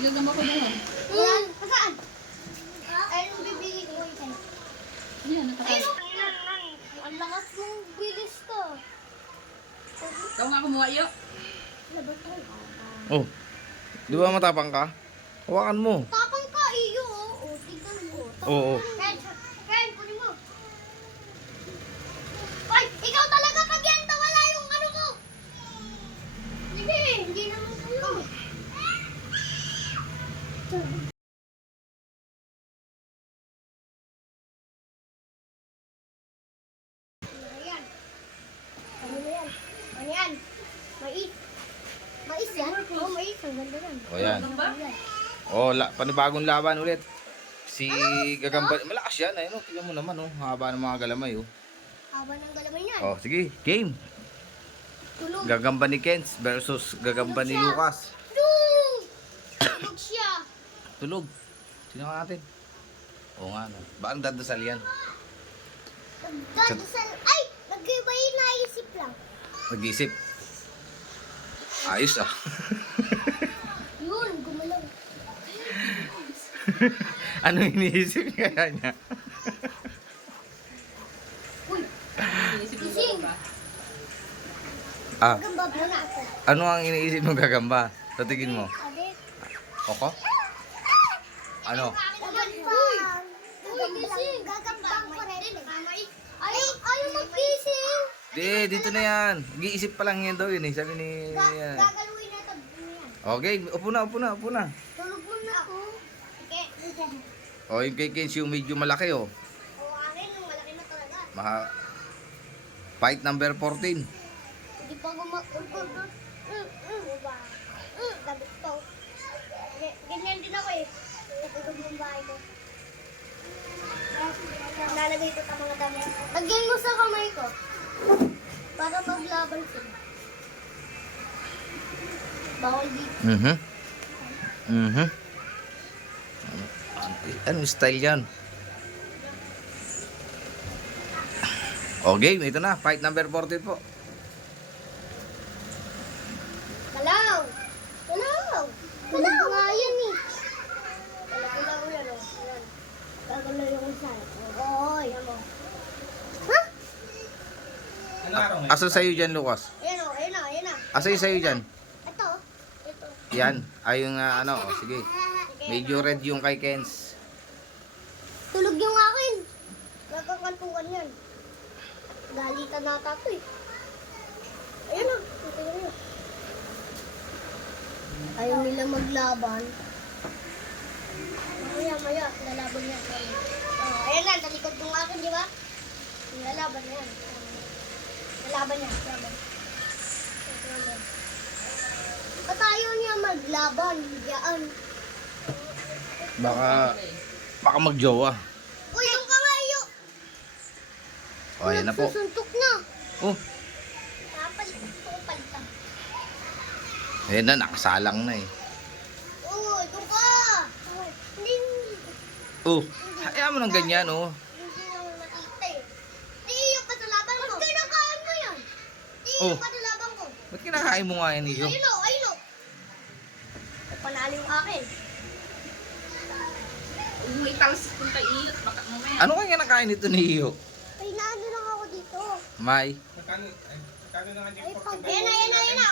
gagamba ko doon. Saan? Ayun, bibigay ko ito. Yan, nakatayo. Ang lakas mong bilis ko. Ikaw nga kumuha iyo. Oh. Di ba matapang ka? Hawakan mo. Tapang ka, iyo. O, tignan mo. Oo. Ken, kunin mo. Ay, ikaw talaga pag yan wala yung ano mo. Hindi naman kayo. Ayan. Ano yan? Ano yan? Mais. Mais yan? Oo, mais. Ang ganda yan. O yan. Ayan. Oh, panibagong laban ulit. Si Gagamba, malakas yan. Ayun, oh, tingnan mo naman, oh. Haba ng mga galamay, oh. Haba ng galamay yan. Oh, sige, game. Tulog. Gagamba ni Kens versus Gagamba ni Lucas. Tulog! Tulog siya. Tulog. Sino ka natin? Oo nga, no. Baka dadasal yan. Dadasal. Ay! Nag-iba yung naisip lang. Nag-isip. Ayos, ah. Yun, gumalaw. Ano iniisip kaya niya? Uy, gising. Ah, Gamba mo na ako. ano ang iniisip ng Gagamba? Sa tingin mo? Ade. Oko? Ano? Gagambang. Uy, gising. Gagambang ko rin. Ayaw mag-gising. Dito na yan. Nag-iisip pa lang yan daw yun, eh. Sabi ni... Gagaluin na ito. Okay, upo na. Tulog mo na ako. Okay. O, yung kay Kens yung medyo malaki, oh. O, akin, malaki na talaga. Fight number 14. Hindi pa gumagulgul. Gabit to. Ganyan din ako eh. Natulog yung bahay ko. Lalagay ko sa mga damit. Lagyan mo sa kamay ko. Para maglaban sila. Bawal dito. Anong style yan? O, game. Ito na. Fight number 14 po. Galaw! Galaw! Galaw nga yan eh. Galaw yan o. Yan. Gagalaw yung isa. Oo, yan mo. Ha? Asa sa'yo dyan, Lucas? Ayan o, ayan na, ayan na. Asa sa'yo dyan? Ito. Ito. Yan. Ay, yung ano. O, sige. Medyo red yung kay Kens. Tulog yung akin. Nagkakantukan yan. Galitan nata ito eh. Ayun o. Tingnan nyo. Ayaw nila maglaban. Maya, lalaban yan. Oh, ayan na, talikod yung akin, di ba? Lalaban yan. Lalaban yan. Lalaban. Ba't ayaw niya maglaban? Diyan. Baka magjowa. Uy, yung ka nga iyo. O, ayan na po. Nagsusuntok na. Oh, Palitan. ayan na. Nakasalang na eh. Uy, ito ka. Hindi. Oh, hayaan mo ng ganyan, oh. Hindi naman makita eh. Di yung patulaban mo. Ba't kinakain mo yan? Di Oh. yung patulaban ko. Ba't kinakain mo nga yan, iyo? Ayun o, ayun o. Panalo yung akin. Huwag mo italsik kung kaiyot. Baka mamaya. Ano kaya nakain nito ni iyo? Ay, naano lang ako dito. May. Ay, pag... Ayan na. Ayan na.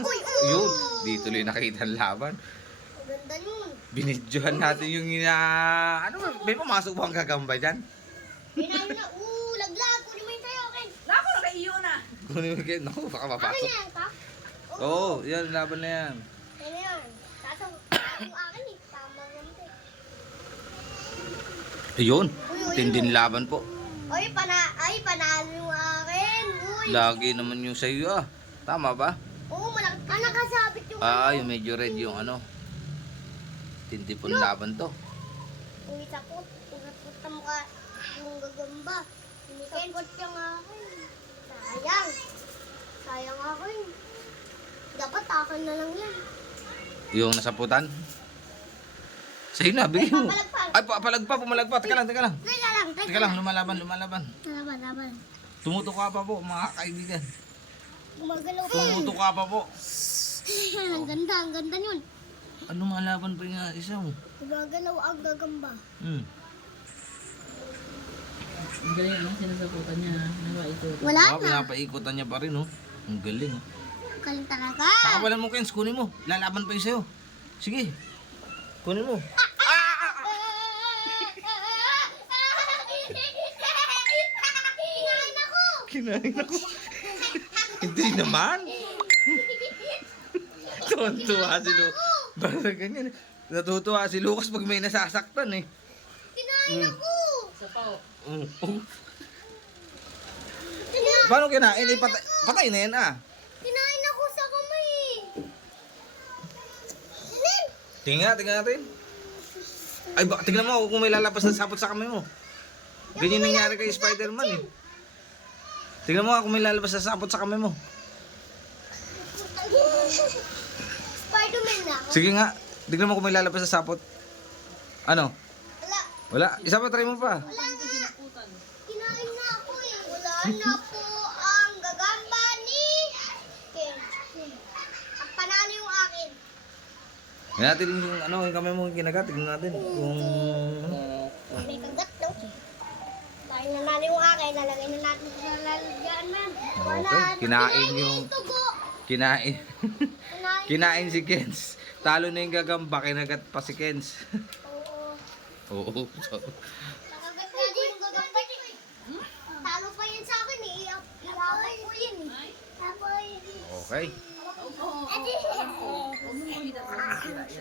Uy. Yun, di tuloy nakita ang laban. Ang ganda nun. Binidyohan natin yung ano, may pumasok bang Gagamba dyan? Ayan na. Laglag. Kunin mo yung tayo, akin. Nako, nakaiyo na. Kunin mo kayo, naku, baka Akin mapasok. yan, ka? Oo, yan, laban na yan. Ayan na yan. Taso, yung akin eh. Tama naman ito eh. Ayun, Uy, tindin laban po. Ay, panalo yung akin. Uy. Lagi naman yung sa'yo, ah. Tama ba? Oo, malaki. Nakasabit yung Yung medyo red yung ano. Tindi po laban to. Uy, sakot. Ugat-ugat mo ka yung Gagamba. Sakot yung akin. Sayang akin. Dapat akin na lang yan. Yung nasaputan. Sa'yo na, bigay mo. Papalagpag. Ay, pumalagpa. Teka lang. Teka Teka lang, lumalaban. Laban. Tumutuka pa po, mga kaibigan. Gumagalaw pa. Tumutuka pa po. ang ganda yun. Ano malaban pa yung isa mo? Gagalaw ang gagamba. Hmm. Ang galing ano, sinasaputan niya. Nawa ito. Wala Ah, pinapaikutan niya pa rin, oh. Ang galing, oh. Galing talaga. Pakawalan mo, Kens. Kunin mo. Lalaban pa yung sa'yo. Sige. Kunin mo. Kinain ako. Kinain ako. Hindi naman. Tuwan-tuwa si Lucas. Parang ganyan. Natutuwa si Lucas pag may nasasaktan eh. Kinain ako. Sa pao. Paano kinain? Eh, patay na yan ah. Kinain ako sa kamay. Tingnan natin. Ay, tingnan mo kung may lalabas na sapot sa kamay mo. Ganyan nangyari kay Spider-Man eh. Tingnan mo kung may lalabas na sapot sa kamay mo. Spider-Man na ako. Sige nga, tingnan mo kung may lalabas na sapot. Ano? Wala. Wala. Isa pa, try mo pa. Wala na. Kinain na ako eh. Wala na po ang gagamba ni Ken. Ang panalo yung akin. Tingnan natin yung ano, yung kamay mo yung kinagat. Tingnan natin kung... May kagat daw. Dahil nanalo yung akin, lalagay na natin sa lalagyan, ma'am. Okay, kinain yung... Tugo. Kinain. Kinain. Kinain si Kens. Talo na yung gagamba, kinagat pa si Kens. Oo. Oo. Nakagat na din yung gagamba. Talo pa yan sa akin eh. Iapay ko yan eh. Iapay. Okay. Oo. Huwag mo makita sa sira yan.